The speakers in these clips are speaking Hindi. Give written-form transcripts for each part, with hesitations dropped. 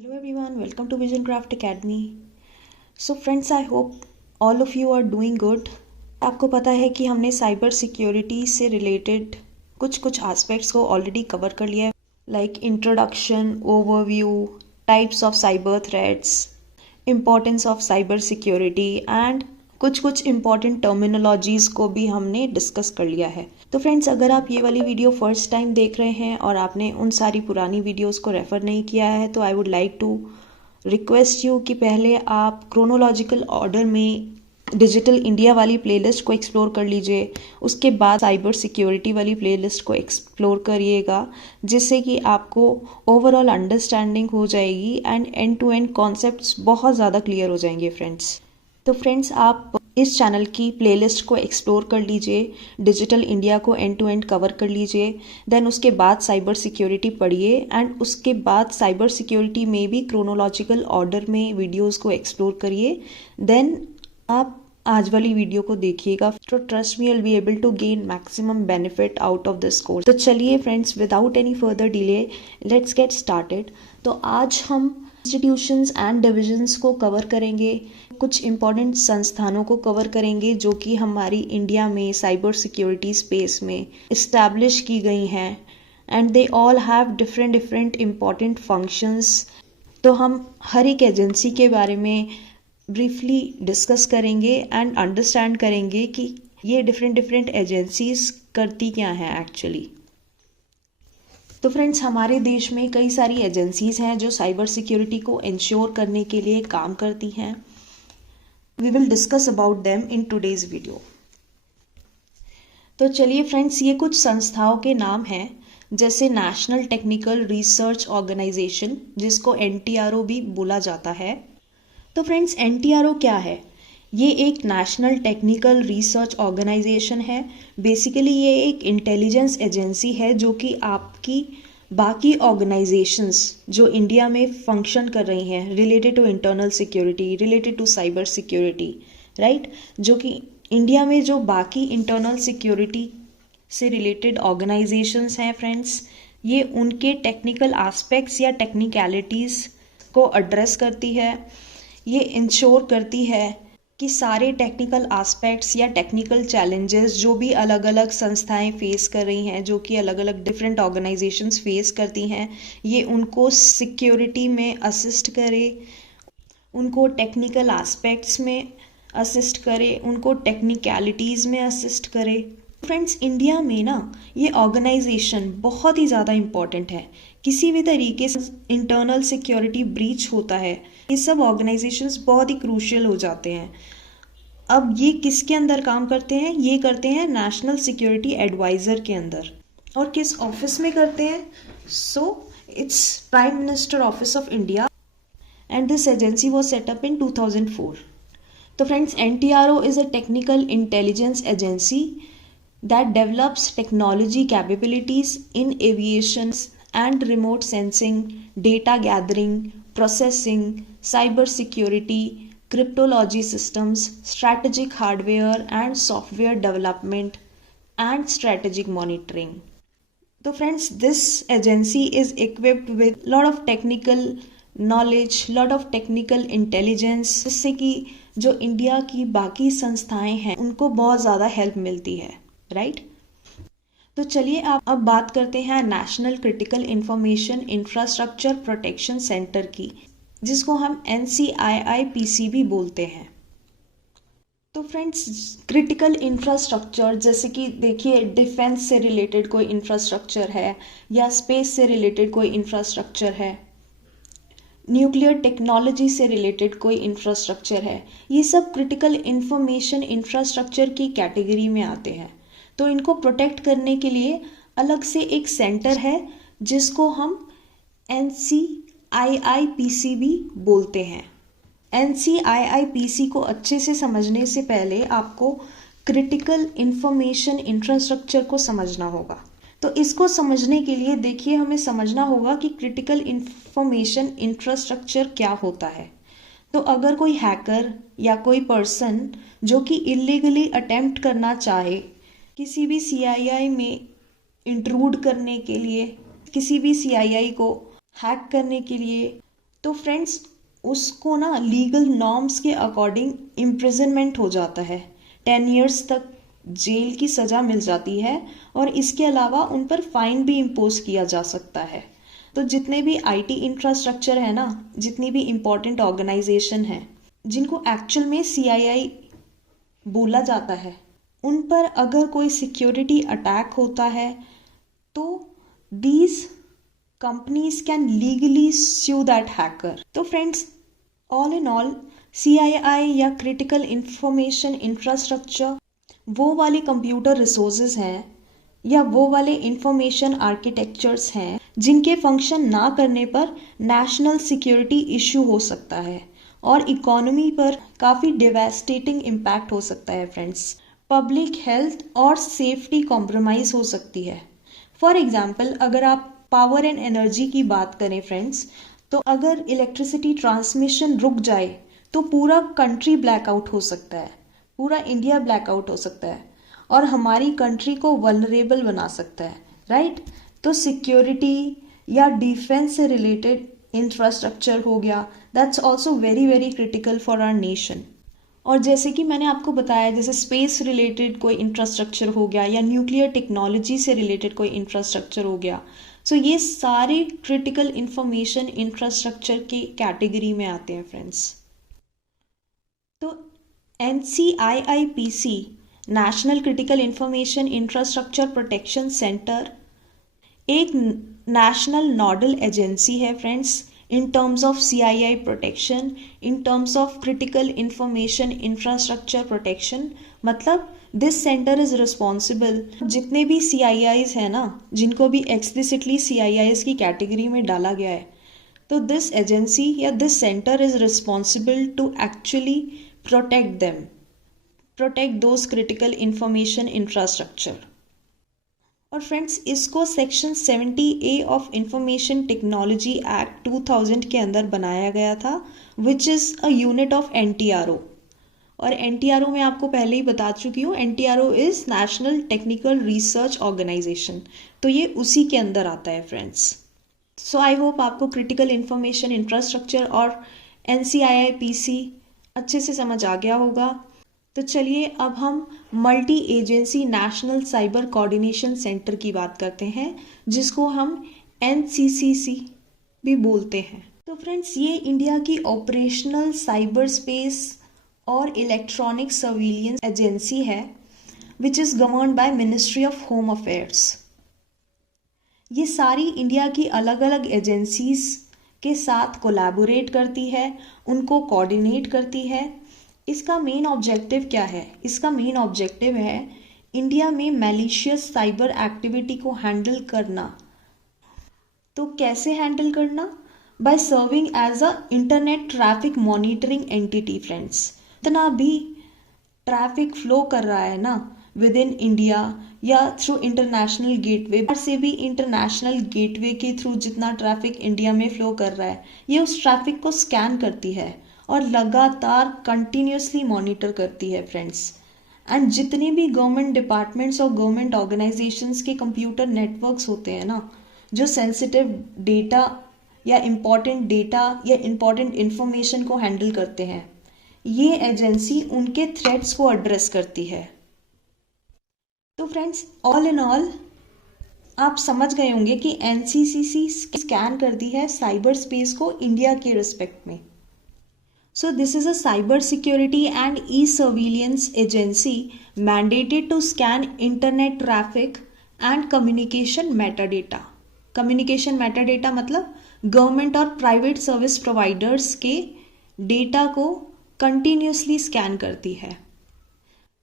Hello everyone, welcome to Vision Craft Academy. So friends, I hope all of you are doing good. आपको पता है कि हमने साइबर सिक्योरिटी से रिलेटेड कुछ एस्पेक्ट्स को ऑलरेडी कवर कर लिया है, like introduction, overview, types of cyber threats, importance of cyber security and कुछ इम्पॉर्टेंट टर्मिनोलॉजीज को भी हमने डिस्कस कर लिया है. तो फ्रेंड्स, अगर आप ये वाली वीडियो फर्स्ट टाइम देख रहे हैं और आपने उन सारी पुरानी वीडियोस को रेफ़र नहीं किया है तो I would like to request you कि पहले आप क्रोनोलॉजिकल ऑर्डर में डिजिटल इंडिया वाली प्लेलिस्ट को एक्सप्लोर कर लीजिए, उसके बाद साइबर सिक्योरिटी वाली प्लेलिस्ट को एक्सप्लोर करिएगा, जिससे कि आपको ओवरऑल अंडरस्टैंडिंग हो जाएगी and end to end concepts बहुत ज़्यादा क्लियर हो जाएंगे फ्रेंड्स. तो फ्रेंड्स, आप इस चैनल की प्लेलिस्ट को एक्सप्लोर कर लीजिए, डिजिटल इंडिया को एंड टू एंड कवर कर लीजिए, देन उसके बाद साइबर सिक्योरिटी पढ़िए एंड उसके बाद साइबर सिक्योरिटी में भी क्रोनोलॉजिकल ऑर्डर में वीडियोस को एक्सप्लोर करिए, देन आप आज वाली वीडियो को देखिएगा. तो trust me, I will be able to gain maximum benefit out of this course. तो चलिए friends, without any further delay let's get started. तो आज हम इंस्टीट्यूशंस एंड डिविजन्स को कवर करेंगे, कुछ इम्पॉर्टेंट संस्थानों को कवर करेंगे जो कि हमारी इंडिया में साइबर सिक्योरिटी स्पेस में इस्टेब्लिश की गई हैं and they all have different important functions. तो हम हर एक एजेंसी के बारे में ब्रीफली डिस्कस करेंगे एंड अंडरस्टैंड करेंगे कि ये डिफरेंट एजेंसीज करती क्या हैं एक्चुअली. तो फ्रेंड्स, हमारे देश में कई सारी एजेंसीज हैं जो साइबर सिक्योरिटी को इंश्योर करने के लिए काम करती हैं. We will discuss about them in today's video. तो चलिए फ्रेंड्स, ये कुछ संस्थाओं के नाम हैं, जैसे नेशनल टेक्निकल रिसर्च ऑर्गेनाइजेशन, जिसको NTRO भी बोला जाता है. तो फ्रेंड्स, NTRO क्या है? ये एक नेशनल टेक्निकल रिसर्च ऑर्गेनाइजेशन है. बेसिकली ये एक इंटेलिजेंस एजेंसी है जो कि आपकी बाकी ऑर्गेनाइजेशंस जो इंडिया में फंक्शन कर रही हैं related to internal security, related to cyber security, right, जो कि इंडिया में जो बाकी इंटरनल सिक्योरिटी से रिलेटेड ऑर्गेनाइजेशंस हैं फ्रेंड्स, ये उनके टेक्निकल एस्पेक्ट्स या टेक्निकलिटीज़ को एड्रेस करती है. ये इंश्योर करती है कि सारे टेक्निकल एस्पेक्ट्स या टेक्निकल चैलेंजेस जो भी अलग अलग संस्थाएं फेस कर रही हैं, जो कि अलग अलग डिफरेंट ऑर्गेनाइजेशंस फेस करती हैं, ये उनको सिक्योरिटी में असिस्ट करे, उनको टेक्निकल एस्पेक्ट्स में असिस्ट करे, उनको टेक्निकलिटीज़ में असिस्ट करे. फ्रेंड्स, इंडिया में ना ये ऑर्गेनाइजेशन बहुत ही ज़्यादा इम्पॉर्टेंट है. किसी भी तरीके से इंटरनल सिक्योरिटी ब्रीच होता है, ये सब ऑर्गेनाइजेशंस बहुत ही क्रूशियल हो जाते हैं. अब ये किसके अंदर काम करते हैं? ये करते हैं नेशनल सिक्योरिटी एडवाइज़र के अंदर. और किस ऑफिस में करते हैं? So it's prime minister office of India and this agency was set up in 2004. तो friends, NTRO is a technical intelligence agency that develops technology capabilities in aviation and remote sensing, data gathering, processing, cyber security, cryptology systems, strategic hardware and software development, and strategic monitoring. So friends, this agency is equipped with lot of technical knowledge, lot of technical intelligence, जिससे कि जो इंडिया की बाकी संस्थाएं हैं उनको बहुत ज़्यादा हेल्प मिलती है, राइट. तो चलिए आप अब बात करते हैं national critical information infrastructure protection centre की, जिसको हम NCIIPC भी बोलते हैं. तो फ्रेंड्स, क्रिटिकल इंफ्रास्ट्रक्चर जैसे कि देखिए, डिफेंस से रिलेटेड कोई इंफ्रास्ट्रक्चर है या स्पेस से रिलेटेड कोई इंफ्रास्ट्रक्चर है, न्यूक्लियर टेक्नोलॉजी से रिलेटेड कोई इंफ्रास्ट्रक्चर है, ये सब क्रिटिकल इंफॉर्मेशन इंफ्रास्ट्रक्चर की कैटेगरी में आते हैं. तो इनको प्रोटेक्ट करने के लिए अलग से एक सेंटर है जिसको हम NCIIPC भी बोलते हैं. NCIIPC को अच्छे से समझने से पहले आपको क्रिटिकल इंफॉर्मेशन इंफ्रास्ट्रक्चर को समझना होगा. तो इसको समझने के लिए देखिए, हमें समझना होगा कि क्रिटिकल इंफॉर्मेशन इंफ्रास्ट्रक्चर क्या होता है. तो अगर कोई हैकर या कोई पर्सन जो कि इलीगली अटेम्प्ट करना चाहे किसी भी CII में इंट्रूड करने के लिए, किसी भी CII को हैक करने के लिए, तो फ्रेंड्स उसको ना लीगल नॉर्म्स के अकॉर्डिंग इम्प्रिजनमेंट हो जाता है, 10 years तक जेल की सज़ा मिल जाती है, और इसके अलावा उन पर फाइन भी इम्पोज किया जा सकता है। तो जितने भी आईटी इंफ्रास्ट्रक्चर है ना, जितनी भी इम्पोर्टेंट ऑर्गेनाइजेशन है जिनको एक्चुअल में सीआईआई बोला जाता है, उन पर अगर कोई सिक्योरिटी अटैक होता है तो these companies can legally sue that hacker. तो friends all in all CII या क्रिटिकल इंफॉर्मेशन इंफ्रास्ट्रक्चर वो वाले कंप्यूटर रिसोर्सेज हैं या वो वाले इंफॉर्मेशन आर्किटेक्चर्स हैं जिनके फंक्शन ना करने पर नेशनल सिक्योरिटी इशू हो सकता है और इकोनॉमी पर काफ़ी डिवास्टेटिंग इम्पैक्ट हो सकता है फ्रेंड्स। पब्लिक हेल्थ और सेफ्टी कॉम्प्रोमाइज़ हो सकती है। फॉर एग्जाम्पल अगर आप पावर एंड एनर्जी की बात करें फ्रेंड्स, तो अगर इलेक्ट्रिसिटी ट्रांसमिशन रुक जाए तो पूरा कंट्री ब्लैकआउट हो सकता है, पूरा इंडिया ब्लैकआउट हो सकता है और हमारी कंट्री को वल्नरेबल बना सकता है, राइट। तो सिक्योरिटी या डिफेंस से रिलेटेड इंफ्रास्ट्रक्चर हो गया, that's also very very critical for our nation. और जैसे कि मैंने आपको बताया, जैसे स्पेस रिलेटेड कोई इंफ्रास्ट्रक्चर हो गया या न्यूक्लियर टेक्नोलॉजी से रिलेटेड कोई इंफ्रास्ट्रक्चर हो गया, सो ये सारे क्रिटिकल इंफॉर्मेशन इंफ्रास्ट्रक्चर के कैटेगरी में आते हैं फ्रेंड्स। तो NCIIPC national critical information infrastructure protection centre एक नेशनल नोडल एजेंसी है friends in terms of CII protection, in terms of critical information infrastructure protection. मतलब दिस सेंटर इज रिस्पॉन्सिबल, जितने भी CIIs हैं ना, जिनको भी एक्सप्लिसिटली CIIs की कैटेगरी में डाला गया है, तो दिस एजेंसी या this centre is responsible to actually protect them, protect those critical information infrastructure। और फ्रेंड्स इसको section 70A of information technology act 2000 के अंदर बनाया गया था, which is a unit of NTRO। और NTRO में आपको पहले ही बता चुकी हूँ, NTRO is national technical research organisation, तो ये उसी के अंदर आता है फ्रेंड्स। सो आई होप आपको क्रिटिकल इंफॉर्मेशन इंफ्रास्ट्रक्चर और NCIIPC अच्छे से समझ आ गया होगा। तो चलिए अब हम multi agency national cyber coordination centre की बात करते हैं, जिसको हम NCCC भी बोलते हैं। तो फ्रेंड्स ये इंडिया की ऑपरेशनल साइबर स्पेस और इलेक्ट्रॉनिक सर्विलियंस एजेंसी है, which is governed by ministry of home affairs. ये सारी इंडिया की अलग अलग एजेंसीज के साथ कोलैबोरेट करती है, उनको कोऑर्डिनेट करती है। इसका मेन ऑब्जेक्टिव क्या है? इसका मेन ऑब्जेक्टिव है इंडिया में मैलिशियस साइबर एक्टिविटी को हैंडल करना। तो कैसे हैंडल करना? By serving as a internet traffic monitoring entity friends. इतना भी ट्रैफिक फ्लो कर रहा है ना विद इन इंडिया या थ्रू इंटरनेशनल गेटवे से भी, इंटरनेशनल गेटवे के थ्रू जितना ट्रैफिक इंडिया में फ्लो कर रहा है, ये उस ट्रैफिक को स्कैन करती है और लगातार कंटिन्यूसली मॉनिटर करती है फ्रेंड्स। एंड जितने भी गवर्नमेंट डिपार्टमेंट्स और गवर्नमेंट ऑर्गेनाइजेशंस के कंप्यूटर नेटवर्क्स होते हैं ना, जो सेंसिटिव डेटा या इम्पॉर्टेंट इंफॉर्मेशन को हैंडल करते हैं, ये एजेंसी उनके थ्रेट्स को एड्रेस करती है। तो फ्रेंड्स ऑल इन ऑल आप समझ गए होंगे कि NCCC स्कैन करती है साइबर स्पेस को इंडिया के रिस्पेक्ट में। So this is a cyber security and e surveillance agency mandated to scan internet traffic and communication metadata. Communication metadata मतलब गवर्नमेंट और प्राइवेट सर्विस प्रोवाइडर्स के डेटा को कंटिन्यूसली स्कैन करती है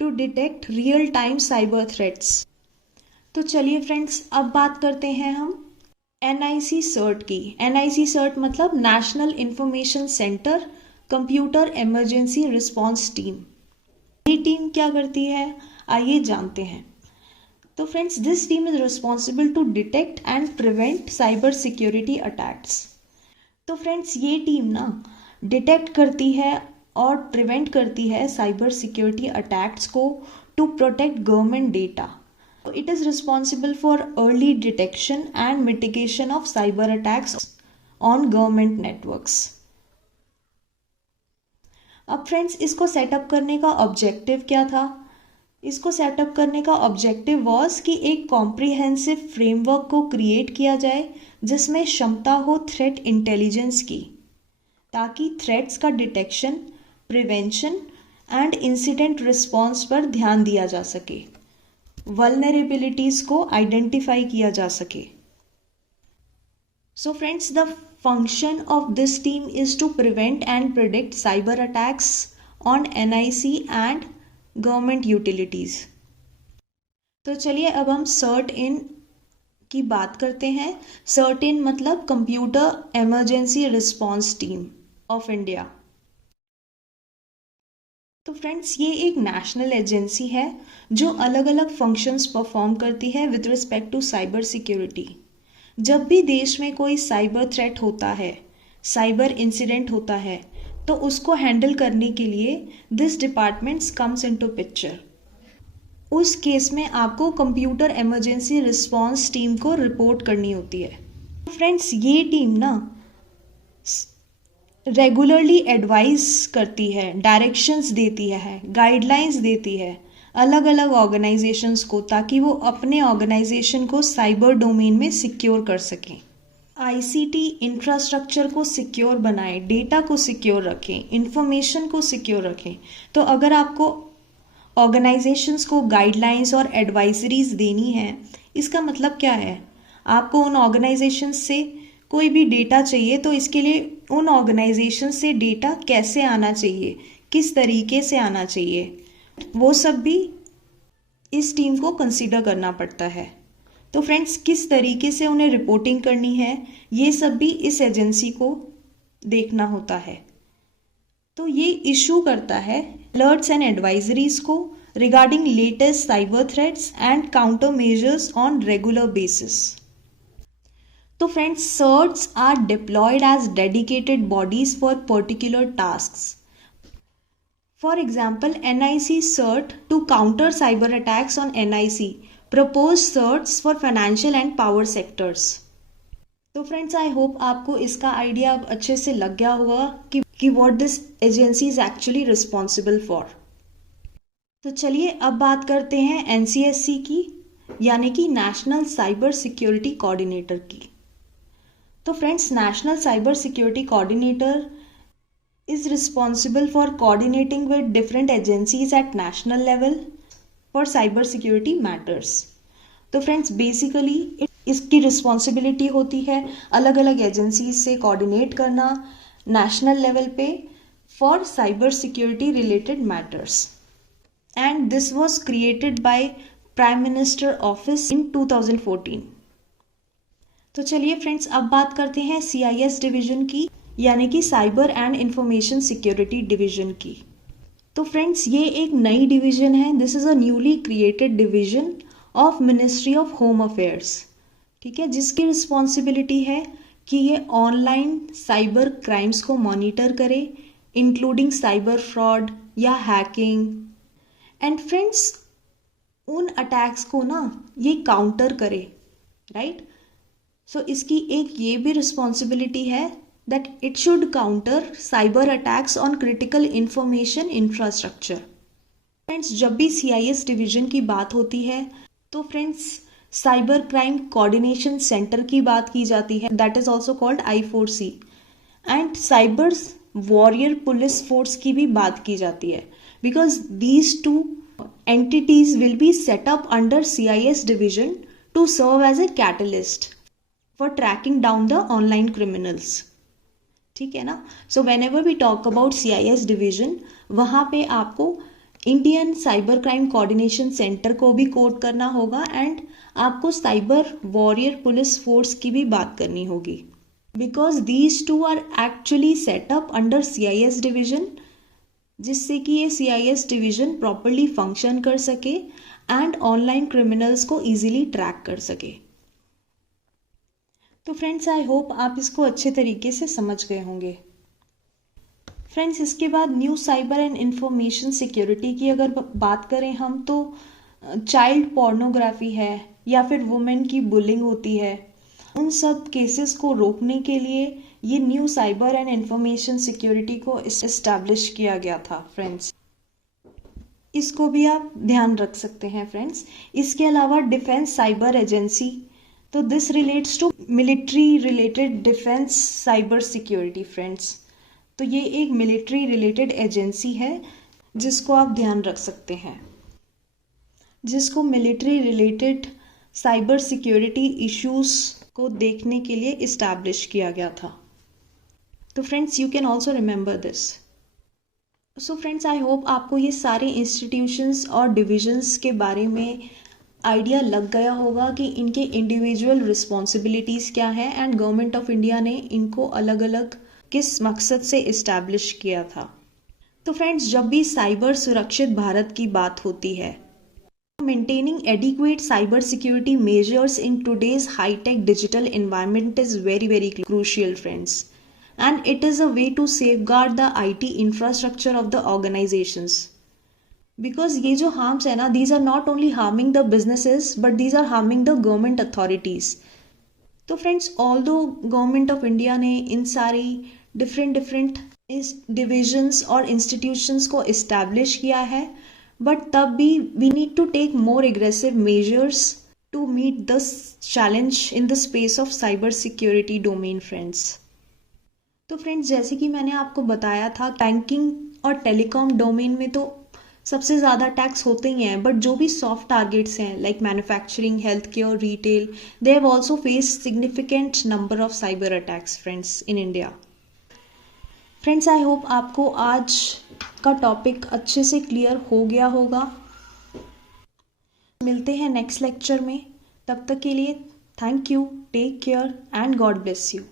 to detect real time cyber threats. तो चलिए फ्रेंड्स अब बात करते हैं हम NIC CERT की। NIC CERT मतलब national information centre computer emergency response team. ये टीम क्या करती है, आइए जानते हैं। तो friends this team is responsible to detect and prevent cyber security attacks. तो फ्रेंड्स ये टीम ना डिटेक्ट करती है और प्रिवेंट करती है साइबर सिक्योरिटी अटैक्स को to protect government data. It is responsible for early detection and mitigation of cyber attacks on government networks. अब फ्रेंड्स, इसको सेटअप करने का ऑब्जेक्टिव क्या था? इसको सेटअप करने का ऑब्जेक्टिव वॉज कि एक कॉम्प्रिहेंसिव फ्रेमवर्क को क्रिएट किया जाए जिसमें क्षमता हो थ्रेट इंटेलिजेंस की, ताकि थ्रेट्स का detection, prevention and incident response पर ध्यान दिया जा सके, वल्नरेबिलिटीज को आइडेंटिफाई किया जा सके। So friends, the function of this team is to prevent and predict cyber attacks on NIC and government utilities. तो चलिए अब हम CERT-IN की बात करते हैं। CERT-IN मतलब computer emergency response team of India. तो फ्रेंड्स, ये एक नेशनल एजेंसी है जो अलग अलग फंक्शंस परफॉर्म करती है with respect to cyber security. जब भी देश में कोई साइबर थ्रेट होता है, साइबर इंसिडेंट होता है, तो उसको हैंडल करने के लिए this departments comes into picture. उस केस में आपको कंप्यूटर इमरजेंसी रिस्पॉन्स टीम को रिपोर्ट करनी होती है। फ्रेंड्स, ये टीम ना रेगुलरली एडवाइस करती है, डायरेक्शंस देती है, गाइडलाइंस देती है अलग अलग ऑर्गेनाइजेशंस को, ताकि वो अपने ऑर्गेनाइजेशन को साइबर डोमेन में सिक्योर कर सकें, आईसीटी इंफ्रास्ट्रक्चर को सिक्योर बनाएं, डेटा को सिक्योर रखें, इंफॉर्मेशन को सिक्योर रखें। तो अगर आपको ऑर्गेनाइजेशंस को गाइडलाइंस और एडवाइजरीज देनी है, इसका मतलब क्या है? आपको उन ऑर्गेनाइजेशंस से कोई भी डेटा चाहिए, तो इसके लिए उन ऑर्गेनाइजेशन से डेटा कैसे आना चाहिए, किस तरीके से आना चाहिए, वो सब भी इस टीम को कंसीडर करना पड़ता है। तो फ्रेंड्स, किस तरीके से उन्हें रिपोर्टिंग करनी है, ये सब भी इस एजेंसी को देखना होता है। तो ये इशू करता है अलर्ट्स एंड एडवाइजरीज को regarding latest cyber threats and counter measures on regular basis. तो friends, CERTs are deployed as dedicated bodies for particular tasks. For example, NIC CERT to counter cyber attacks on NIC proposed certs for financial and power sectors. तो फ्रेंड्स, आई होप आपको इसका आइडिया अब अच्छे से लग गया होगा कि what this agency is actually responsible for. तो चलिए अब बात करते हैं NCSC की, यानी कि नेशनल साइबर सिक्योरिटी कोऑर्डिनेटर की। तो friends, national cyber security coordinator is responsible for coordinating with different agencies at national level for cyber security matters. तो फ्रेंड्स, बेसिकली इसकी रिस्पॉन्सिबिलिटी होती है अलग अलग एजेंसीज से कोऑर्डिनेट करना नेशनल लेवल पे for cyber security related matters, and this was created by prime minister office in 2014। तो चलिए फ्रेंड्स, अब बात करते हैं CIS डिवीजन की, यानी कि cyber and information security division की। तो फ्रेंड्स, ये एक नई डिवीजन है। This is a newly created division of ministry of home affairs, ठीक है, जिसकी रिस्पॉन्सिबिलिटी है कि ये ऑनलाइन साइबर क्राइम्स को मॉनिटर करे, इंक्लूडिंग साइबर फ्रॉड या हैकिंग, एंड फ्रेंड्स उन अटैक्स को ना ये काउंटर करे, राइट। सो इसकी एक ये भी रिस्पॉन्सिबिलिटी है that it should counter cyber attacks on critical information infrastructure. Friends, जब भी CIS डिवीजन की बात होती है तो friends cyber crime coordination centre की बात की जाती है, that is also called I4C, and cyber warrior police force की भी बात की जाती है, because these to entities will be set up under CIS division to serve as a catalyst for tracking down the online criminals. ठीक है ना। So whenever we talk about CIS division, वहाँ पे आपको Indian cyber crime coordination centre को भी कोड करना होगा, एंड आपको साइबर वॉरियर पुलिस फोर्स की भी बात करनी होगी, because these two are actually setup under CIS division, जिससे कि ये CIS डिवीजन प्रॉपरली फंक्शन कर सके एंड ऑनलाइन क्रिमिनल्स को ईजिली ट्रैक कर सके। तो फ्रेंड्स, आई होप आप इसको अच्छे तरीके से समझ गए होंगे। फ्रेंड्स, इसके बाद new cyber and information security की अगर बात करें हम, तो चाइल्ड पोर्नोग्राफी है या फिर वुमेन की बुलिंग होती है, उन सब केसेस को रोकने के लिए ये new cyber and information security को इस्टेब्लिश किया गया था फ्रेंड्स। इसको भी आप ध्यान रख सकते हैं फ्रेंड्स। इसके अलावा डिफेंस साइबर एजेंसी, तो this relates to military related defence cyber security friends. तो ये एक मिलिट्री रिलेटेड एजेंसी है जिसको आप ध्यान रख सकते हैं, जिसको military related cyber security issues को देखने के लिए इस्टेब्लिश किया गया था। तो friends you can also remember this. So friends I hope आपको ये सारे इंस्टीट्यूशंस और डिविजन्स के बारे में आइडिया लग गया होगा कि इनके इंडिविजुअल रिस्पॉन्सिबिलिटीज़ क्या है एंड गवर्नमेंट ऑफ इंडिया ने इनको अलग अलग किस मकसद से इस्टेब्लिश किया था। तो फ्रेंड्स जब भी साइबर सुरक्षित भारत की बात होती है, maintaining adequate cyber security measures in today's high-tech digital environment is very crucial friends, and it is a way to safeguard the IT infrastructure of the organizations, because ये जो harms है ना, these are not only harming the businesses but these are harming the government authorities। तो friends although government of India ने इन सारी डिफरेंट डिविजन्स और इंस्टीट्यूशंस को इस्टेब्लिश किया है, बट तब भी we need to take more aggressive measures to meet the challenge in the space of cyber security domain friends. तो फ्रेंड्स जैसे कि मैंने आपको बताया था, बैंकिंग और टेलीकॉम डोमेन में तो सबसे ज़्यादा अटैक्स होते ही हैं, बट जो भी सॉफ्ट टारगेट्स हैं like manufacturing, health care, retail, they have also face significant number of cyber attacks friends in India. Friends I hope आपको आज का टॉपिक अच्छे से क्लियर हो गया होगा। मिलते हैं नेक्स्ट लेक्चर में, तब तक के लिए thank you, take care and God bless you.